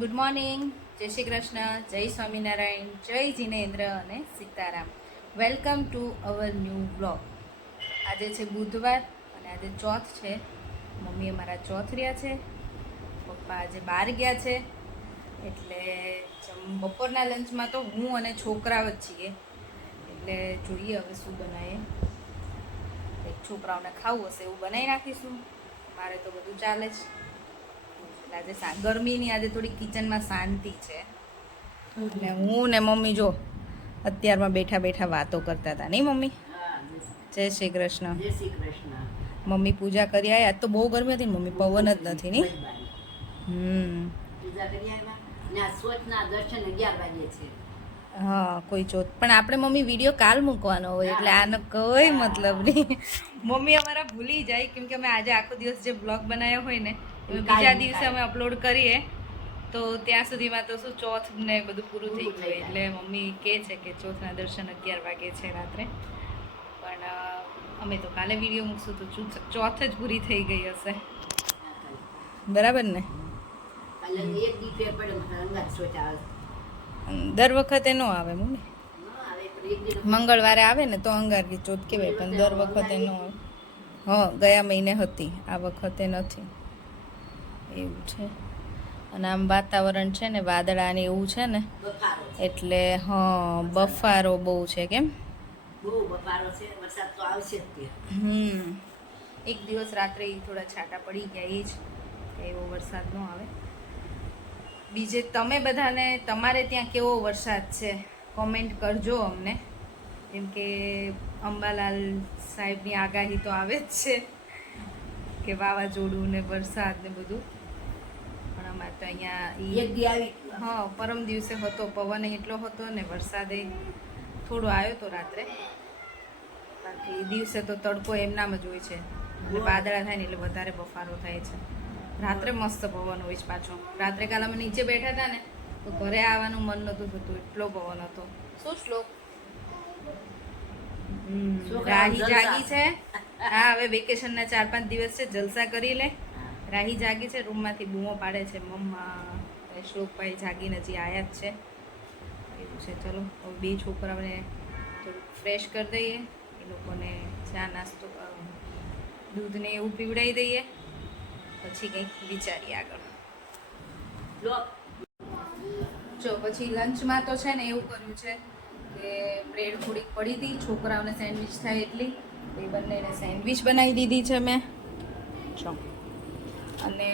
Good morning, જય શ્રી કૃષ્ણ, જય સ્વામિનારાયણ, જય જીનેન્દ્ર અને Sitaram. Welcome to our new blog. આજે છે બુધવાર અને આજે ચોથ છે. મમ્મી અમારા ચોથ રહ્યા છે, પપ્પા આજે બહાર ગયા છે. એટલે બપોરના લંચમાં તો હું અને છોકરાઓ જ છીએ. એટલે જોઈએ હવે શું બનાવીએ. એક છોકરાઓને ખાવું હશે એવું બનાવી નાખીશું. મારે તો બધું ચાલે જ. આજે ગરમીની આજે થોડી કિચનમાં શાંતિ છે. ને હું ને મમ્મી જો અત્યારમાં બેઠા બેઠા વાતો કરતા હતા, નહીં મમ્મી? જય શ્રી કૃષ્ણ. જય શ્રી કૃષ્ણ. મમ્મી પૂજા કરી આવ્યા. આજ તો બહુ ગરમી હતી ને મમ્મી, પવન જ નથી નહીં. પૂજા કરી આવ્યા ને આ સોચના દર્શન 11 વાગે છે. હા, કોઈ ચોથ પણ આપણે મમ્મી વિડીયો કાલ મૂકવાનો હોય એટલે આનો કોઈ મતલબ નહીં. મમ્મી અમારા ભૂલી જાય કેમ કે અમે આજે આખો દિવસ જે બ્લોગ બનાવ્યો હોય ને બીજા દિવસે અમે અપલોડ કરીએ તો ત્યાં સુધીમાં તો શું ચોથ ને બધું પૂરું થઈ ગયું. એટલે મમ્મી કહે છે કે ચોથના દર્શન 11 વાગે છે રાત્રે. પણ અમે તો કાલે વિડીયો મૂકશું તો ચોથ જ પૂરી થઈ ગઈ હશે. બરાબર ને? એક દી ફેર પડે અંગાત સોચ આવે. દર વખતે ન આવે મમ્મી. મંગળવારે આવે ને તો અંગારકી ચોથ કહેવાય, પણ દર વખતે ન આવે. હા, ગયા મહિને હતી, આ વખતે નથી. એવું છે. અને આમ વાતાવરણ છે ને વાદળા ને એવું છે ને એટલે હા બફારો બહુ છે. કેમ? બહુ બફારો છે. વરસાદ તો આવશે જ તે. એક દિવસ રાત્રે થોડા છાંટા પડી ગયા, એ જ એવો વરસાદ ન આવે. બીજે તમે બધાને તમારે ત્યાં કેવો વરસાદ છે કોમેન્ટ કરજો અમને. કેમ કે અંબાલાલ સાહેબની આગાહી તો આવે જ છે કે વાવાઝોડું ને વરસાદ ને બધું. પણ અમારે તો અહીંયા હા પરમ દિવસે હતો, પવન એટલો હતો ને વરસાદે થોડો આવ્યો તો રાત્રે. બાકી દિવસે તો તડકો એમનામ જ હોય છે અને વાદળા થાય ને એટલે વધારે બફારો થાય છે. રાત્રે મસ્ત પવન હોય છે પાછો. રાત્રે કાલ અમે નીચે બેઠા હતા ને તો ઘરે આવવાનું મન નહોતું થતું, એટલો પવન હતો. શું શ્લોક? રાહી જાગી છે. હા, હવે વેકેશનના 4-5 દિવસ છે, જલસા કરી લે. રાહી જાગી છે, રૂમમાંથી બૂમો પાડે છે મમ્મા. શ્લોકભાઈ જાગીને હજી આયા જ છે. એવું છે. ચલો હવે બે છોકરાઓને થોડુંક ફ્રેશ કરી દઈએ, એ લોકોને ચા નાસ્તો દૂધને એવું પીવડાવી દઈએ, પછી કંઈક વિચારીએ આગળ. જો પછી લંચમાં તો છે ને એવું કર્યું છે કે બ્રેડ થોડીક પડી હતી, છોકરાઓને સેન્ડવિચ થાય એટલી, એ બંનેને સેન્ડવિચ બનાવી દીધી છે મેં. જો અને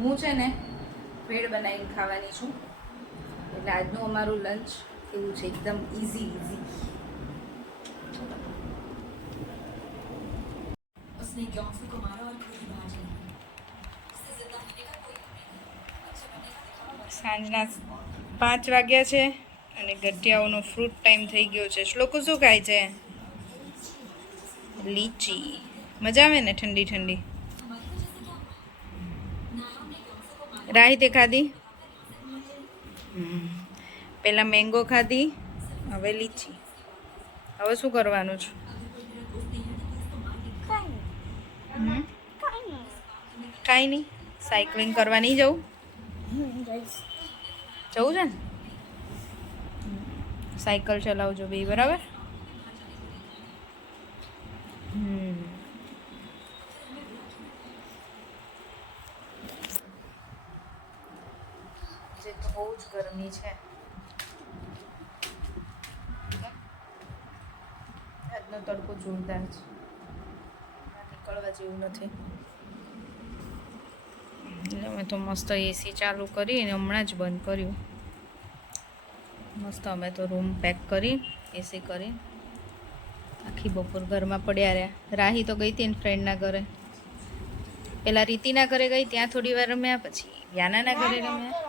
હું છે ને બ્રેડ બનાવીને ખાવાની છું. એટલે આજનું અમારું લંચ એવું છે, એકદમ ઇઝી. સાંજના 5 વાગ્યા છે અને ગઠિયાઓનો ફ્રૂટ ટાઈમ થઈ ગયો છે. શ્લોકો શું ખાય છે? લીચી. મજા આવે ને ઠંડી ઠંડી. રાહી તે ખાધી? પહેલાં મેંગો ખાધી, હવે લીચી. હવે શું કરવાનું છે? કાંઈ નહીં. સાયકલિંગ કરવા નહીં જવું? જવું છે ને? સાયકલ ચલાવજો બે, બરાબર? જે તો બહુ જ ગરમી છે. આજનો તડકો જોરદાર છે, નીકળવા જેવું નથી. અમે તો મસ્ત એસી ચાલુ કરીને હમણાં જ બંધ કર્યું. મસ્ત અમે તો રૂમ પેક કરી એસી કરી આખી બપોર ઘરમાં પડ્યા રહ્યા. રાહી તો ગઈ હતી ને ફ્રેન્ડના ઘરે. પેલા રીતિના ઘરે ગઈ, ત્યાં થોડી વાર રમ્યા, પછી યાનાના ઘરે રમ્યા.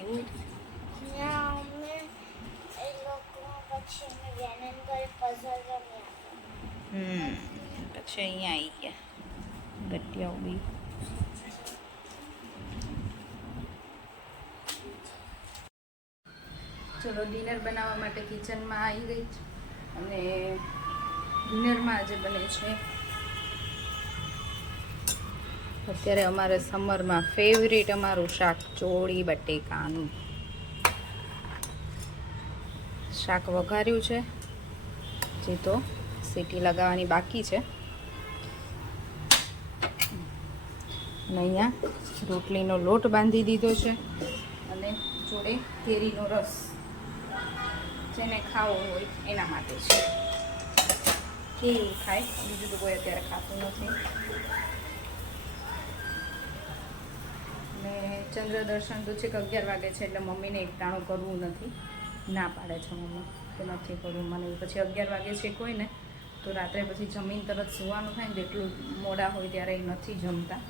એવું પછી અહીંયા આવી ગયા ગઠિયાઓ બી. ચલો ડિનર બનાવવા માટે કિચનમાં આવી ગઈ છે અને ડિનરમાં આજે બને છે અત્યારે અમારે સમરમાં ફેવરિટ અમારું શાક ચોળી બટેકાનું શાક વઘાર્યું છે, જે તો સીટી લગાવવાની બાકી છે. અને અહીંયા રોટલીનો લોટ બાંધી દીધો છે અને જોડે કેરીનો રસ જેને ખાવો હોય એના માટે છે. કેવું ખાય, બીજું તો કોઈ અત્યારે ખાતું નથી. ને ચંદ્ર દર્શન તો છે કે 11 વાગે છે, એટલે મમ્મીને એકટાણું કરવું નથી, ના પાડે છે મમ્મી કે નથી કરવું. મને પછી 11 વાગે છે કોઈ ને તો રાત્રે પછી જમીન તરત સુવાનું થાય ને, જેટલું મોડા હોય ત્યારે એ નથી જમતા.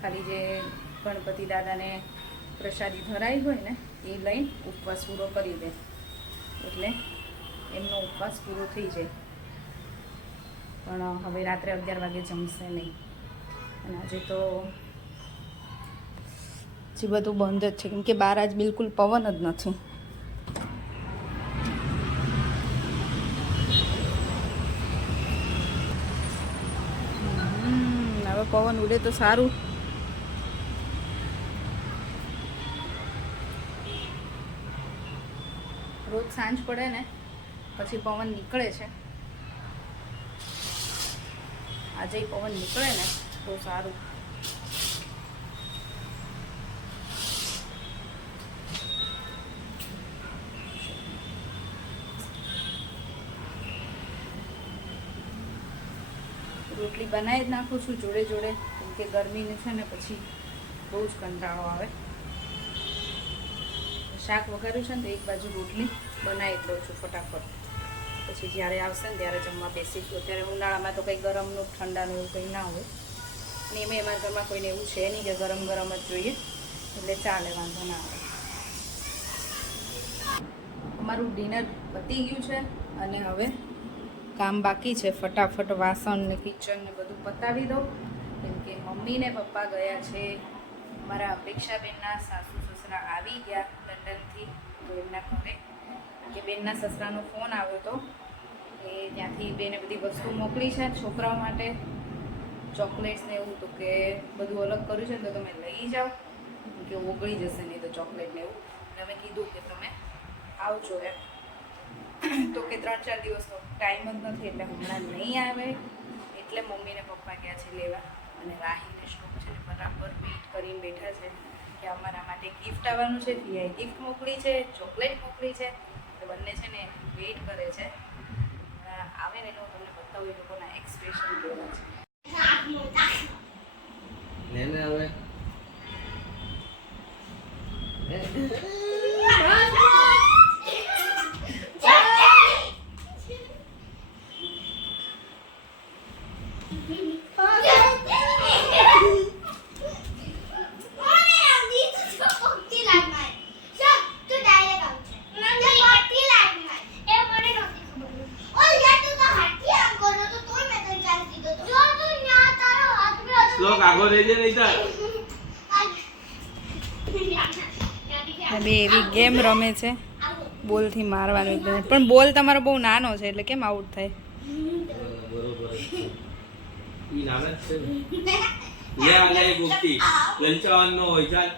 ખાલી જે ગણપતિ દાદાને પ્રસાદી ધરાઈ હોય ને એ લઈને ઉપવાસ પૂરો કરી દે, એટલે એમનો ઉપવાસ પૂરો થઈ જાય. પણ હવે રાત્રે 11 વાગે જમશે નહીં. અને આજે તો જે બધું બંધ જ છે, કેમ કે બહાર આજ બિલકુલ પવન જ નથી. હવે પવન ઉડે તો સારું. રોજ સાંજ પડે ને પછી પવન નીકળે છે. આજે પવન નીકળે ને તો સારું. રોટલી બનાવી જ નાખું છું જોડે જોડે, કેમ કે ગરમીનું છે ને પછી બહુ જ કંટાળો આવે. શાક વઘાર્યું છે ને તો એક બાજુ રોટલી બનાવી દઉં છું ફટાફટ, પછી જ્યારે આવશે ને ત્યારે જમવા બેસીશું. અત્યારે ઉનાળામાં તો કંઈ ગરમનું ઠંડાનું એવું કંઈ ના હોય, અને એમાં એમાં ઘરમાં કોઈને એવું છે નહીં કે ગરમ ગરમ જ જોઈએ, એટલે ચાલે, વાંધો ના આવે. અમારું ડિનર પતી ગયું છે અને હવે કામ બાકી છે. ફટાફટ વાસણ ને કિચન ને બધું પતાવી દઉં, કેમ કે મમ્મી ને પપ્પા ગયા છે. મારા અપેક્ષાબેનના સાસુ સસરા આવી ગયા લંડનથી, તો એમના ઘરે કે બેનના સસરાનો ફોન આવ્યો હતો, એ ત્યાંથી બેને બધી વસ્તુ મોકલી છે છોકરાઓ માટે, ચોકલેટ્સ ને એવું. તો કે બધું અલગ કર્યું છે તો તમે લઈ જાઓ, કે ઓગળી જશે નહીં તો ચોકલેટ ને એવું. એટલે અમે કીધું કે તમે આવજો એમ. તો કે 3-4 દિવસનો ટાઈમ જ નથી, એટલે હમણાં નહીં આવે. એટલે મમ્મી ને પપ્પા ગયા છે લેવા, અને રાહીને શોખ છે બરાબર વેઇટ કરીને બેઠા છે કે અમારા માટે ગિફ્ટ આવવાનું છે. પીઆઈ ગિફ્ટ મોકલી છે, ચોકલેટ મોકલી છે, તો બંને છે ને વેઇટ કરે છે. આવે ને હું તમને બતાવું એ લોકોના એક્સપ્રેશન કેવા છે. શ્લોક આગો રહેજે નહીં તાર. બે એવી ગેમ રમે છે, બોલથી મારવાનું એકદમ. પણ બોલ તમારો બહુ નાનો છે, એટલે કેમ આઉટ થાય? બરોબર ઈ નામ જ છે ને. લે આલે એક ઉક્તિ લંચાવાનો હોય ચાલ.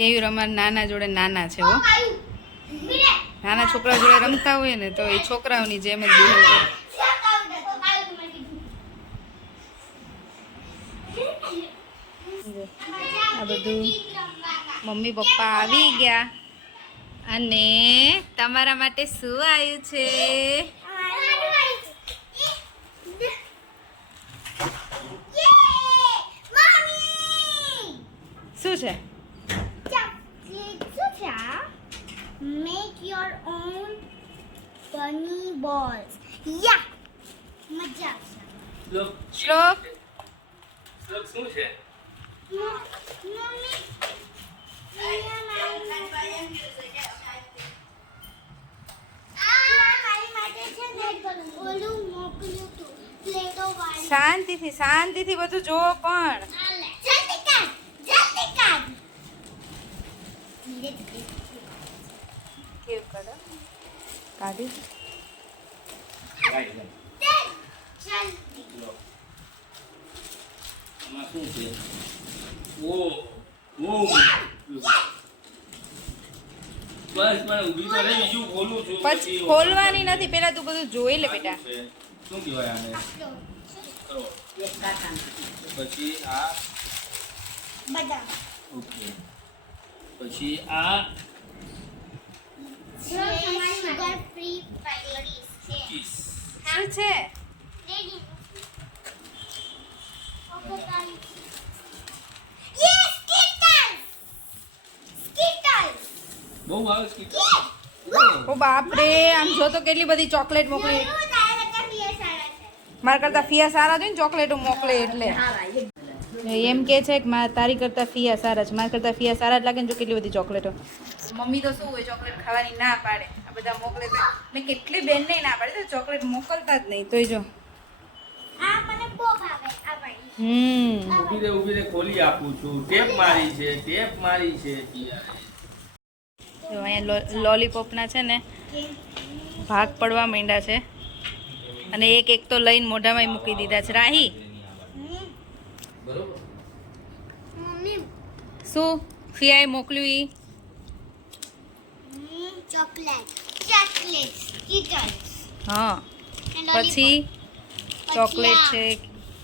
કેવી અમારા નાના જોડે નાના છે હો. નાના છોકરા જોડે રમતા હોય ને તો એ છોકરાઓની જેમ જ બિહેવ કરે. આ બધું મમ્મી પપ્પા આવી ગયા અને તમારા માટે શું આવ્યું છે? શું છે? Make your own bunny balls. Yeah. મજા આવશે. શ્લોક શું છે? મમ્મી મારી માટે છે ને ઓલું મોકલ્યું તું પ્લેટો વાળી. શાંતિથી બધું જો પણ જલ્દી કર. ધીરે ધીરે. કેવું કરો કાઢી રાઈટ. જલ્દી. આમાં શું છે? ઓ ઓ બસ પણ ઊભી તો રહી, બીજું ખોલું છું. પછી ખોલવાની નથી, પેલા તું બધું જોઈ લે બેટા. શું કહેવાય આને? કરો. એક કાકા પછી આ બદામ. ઓકે. પછી આ સુગર ફ્રી પેટીસ છે. કિસ. શું છે? રેડી. Okay guys. યસ સ્કિટલ્સ. બહુ આવે છે. ઓ બાપ રે, આમ જો તો કેટલી બધી ચોકલેટ મોકલી. મારા કરતા ફિયા સારા છે ને ચોકલેટો મોકલે એટલે. એમ કે છે કે તારી કરતા ફિયા સારા છે, મારા કરતા ફિયા સારા જ લાગે ને જો કેટલી બધી ચોકલેટો. મમ્મી તો શું હોય ચોકલેટ ખાવાની ના પાડે, આ બધા મોકલે તો મેં કેટલી બેનને ના પાડે તો ચોકલેટ મોકલતા જ નહીં. તોય જો આ મને બહુ ભાવે આ વાળી. ઊભી રે ખોલી આપું છું. ટેપ મારી છે. જો અહીંયા લોલીપોપના છે ને ભાગ પડવા માંડ્યા છે અને એક એક તો લઈને મોઢામાં મૂકી દીધા છે. રાહી બરોબર. મમ્મી શું ફિયાએ મોકલ્યું ઈ? ચોકલેટ સ્કિટલ્સ. હા પછી ચોકલેટ છે.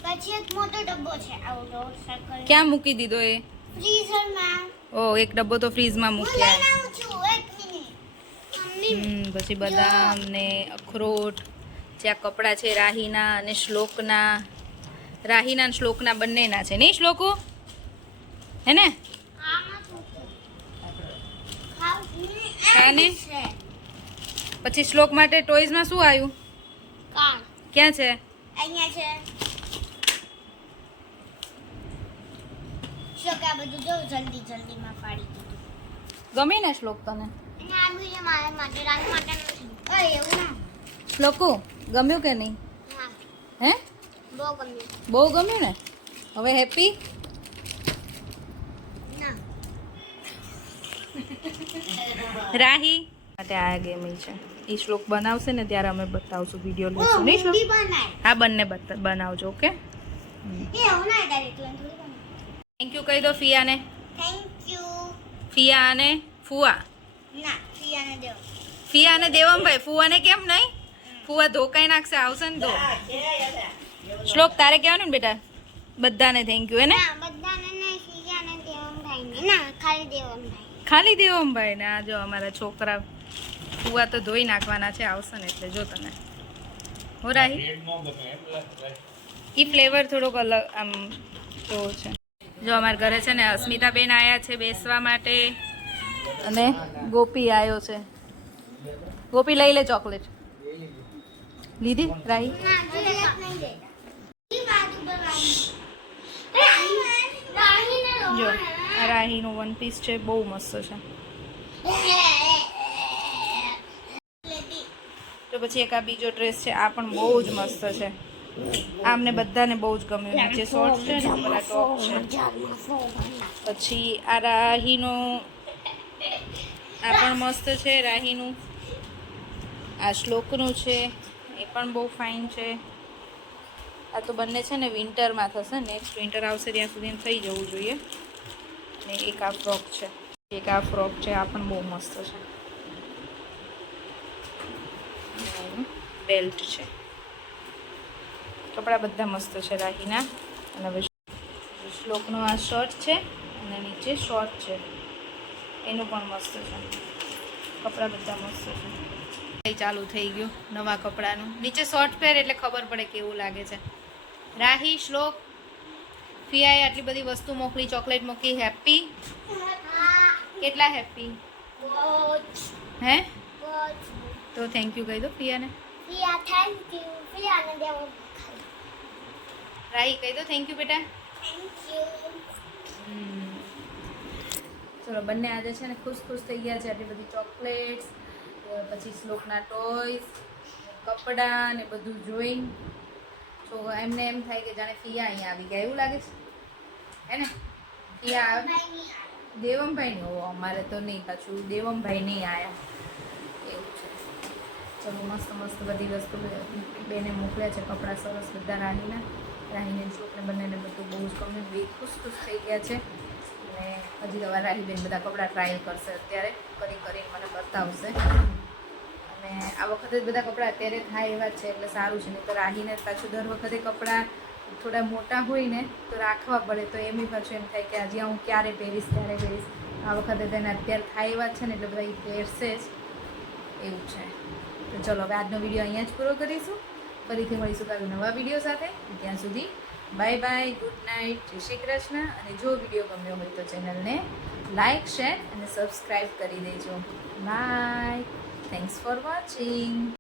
પછી એક મોટો ડબ્બો છે આવડો સર્કલ. ક્યાં મૂકી દીધો એ? ફ્રીઝરમાં. ઓ એક ડબ્બો તો ફ્રીજમાં હું મૂક્યા. લઈને આવું છું એક મિનિટ. મમ્મી પછી બદામ ને અખરોટ જે આ કપડાં છે રાહીના અને શ્લોકના. રાહીના અને શ્લોકના બંનેના છે નહીં શ્લોકો? હે ને? આમાં શું છે? ખાવ ખાને? છે પછી શ્લોક માટે ટોયઝમાં શું આવ્યું? કાર. ક્યાં છે? અહીંયા છે. શું આ બધું જો જલ્દીમાં ફાડી દીધું. ગમે ને શ્લોક તને? અને આ બી છે મારા માટે રાની માટે નથી. ઓય એવું ના. શ્લોકો ગમ્યું કે નહીં? હા હે બહુ ગમ્યું. બહુ ગમ્યું ને? હવે હેપી? ના રાહી માટે આ ગેમ છે. એ શ્લોક બનાવશે ને ત્યારે અમે બતાવશું, વિડીયો લઈશું નહીં શ્લોક? બી બનાય. હા બંને બનાવજો. ઓકે એ એવું ના ડાયરેક્ટ થોડી બનાય. થેન્ક યુ કહી દો ફિયાને. Thank you. ફિયા અને ફુવા. ના ફિયાને દેવ. ફિયા અને દેવમભાઈ, ફુવાને કેમ નહીં? ફુવા ધોકાઈ નાખશે, આવશે ને તો. શ્લોક તારે કહેવાનું ને બેટા, બધાને થેન્ક યુ હે ને? ના બધાને નહીં ફિયાને દેવમભાઈને. ના ખાલી દેવમભાઈ. ખાલી દેવમભાઈ ને? આ જો અમારા છોકરા ફુવા તો ધોઈ નાખવાના છે, આવશે ને એટલે જો તમે. હો રાહી, એ ફ્લેવર થોડોક અલગ આમ તો છે. જો અમારા ઘરે છે ને અસ્મિતાબેન આવ્યા છે બેસવા માટે અને ગોપી આવ્યો છે. ગોપી લઈ લે ચોકલેટ. લીધી રાહી? ના ચોકલેટ નહીં દે. ઈ વાત ઉપર રાહીને જો આ રાહીનું વન પીસ છે, બહુ મસ્ત છે. તો પછી એક આ બીજો ડ્રેસ છે, આ પણ બહુ જ મસ્ત છે. આ અમને બધાને બહુ જ ગમ્યું. નીચે શોર્ટ છે ને પેલા ટોપ છે. પછી આ રાહીનું આ પણ મસ્ત છે રાહીનું. આ શ્લોકનું છે, એ પણ બહુ ફાઇન છે. આ તો બંને છે ને વિન્ટરમાં થશે, નેક્સ્ટ વિન્ટર આવશે ત્યાં સુધી થઈ જવું જોઈએ. ને એક આ ફ્રોક છે. એક આ ફ્રોક છે, આ પણ બહુ મસ્ત છે. બેલ્ટ છે. કપડાં બધા મસ્ત છે રાહીના. અને હવે શ્લોકનો આ શર્ટ છે અને નીચે શોર્ટ છે, એનું પણ મસ્ત છે. કપડાં બધા મસ્ત છે. ચાલુ થઈ ગયું નવા કપડાનું. નીચે શોર્ટ પહેર એટલે ખબર પડે કેવું લાગે છે. રાહી, શ્લોક, ફિયાએ આટલી બધી વસ્તુ મોકલી, ચોકલેટ મોકલી. હેપી? કેટલા હેપી? હે? તો થેન્ક યુ કહી દો ફિયાને. Yeah, thank you. Yeah, and then રાહી કહી દો થેન્ક યુ બેટા. thank you. ચલો બંને આજે છે ને ખુશ થઈ ગયા છે. આટલી બધી ચોકલેટ્સ, પછી શ્લોકના ટોયસ, કપડાં ને બધું જોઈને તો એમને એમ થાય કે જાણે ફિયા અહીંયા આવી ગયા એવું લાગે છે, હે ને? ફિયા આવે દેવમભાઈ ને? ઓ અમારે તો નહીં, પાછું દેવમભાઈ નહીં આવ્યા એવું છે. ચલો મસ્ત બધી વસ્તુ બેને મોકલ્યા છે. કપડાં સરસ બધા રાહીને શ્લોકને બંનેને બધું બહુ જ ગમ્યું. બે ખુશ થઈ ગયા છે. અને હજી તો રાહીબેન બધા કપડાં ટ્રાયલ કરશે અત્યારે, કરીને મને બતાવશે. અને આ વખતે જ બધા કપડાં અત્યારે થાય એવા જ છે એટલે સારું છે. નહીં તો રાહીને પાછું દર વખતે કપડાં થોડા મોટા હોય ને તો રાખવા પડે, તો એમની પાછું એમ થાય કે હજી હું ક્યારે પહેરીશ. આ વખતે તેને અત્યારે થાય એવા જ છે ને એટલે બધા એ પહેરશે જ એવું છે. તો ચલો હવે આજનો વિડીયો અહીંયા જ પૂરો કરીશું. ફરીથી મળીશું કાલે નવા વિડીયો સાથે. ત્યાં સુધી બાય બાય, ગુડ નાઇટ, જય શ્રી કૃષ્ણ. અને જો વિડીયો ગમ્યો હોય તો ચેનલને લાઇક, શેર અને સબસ્ક્રાઈબ કરી દેજો. Bye, thanks for watching.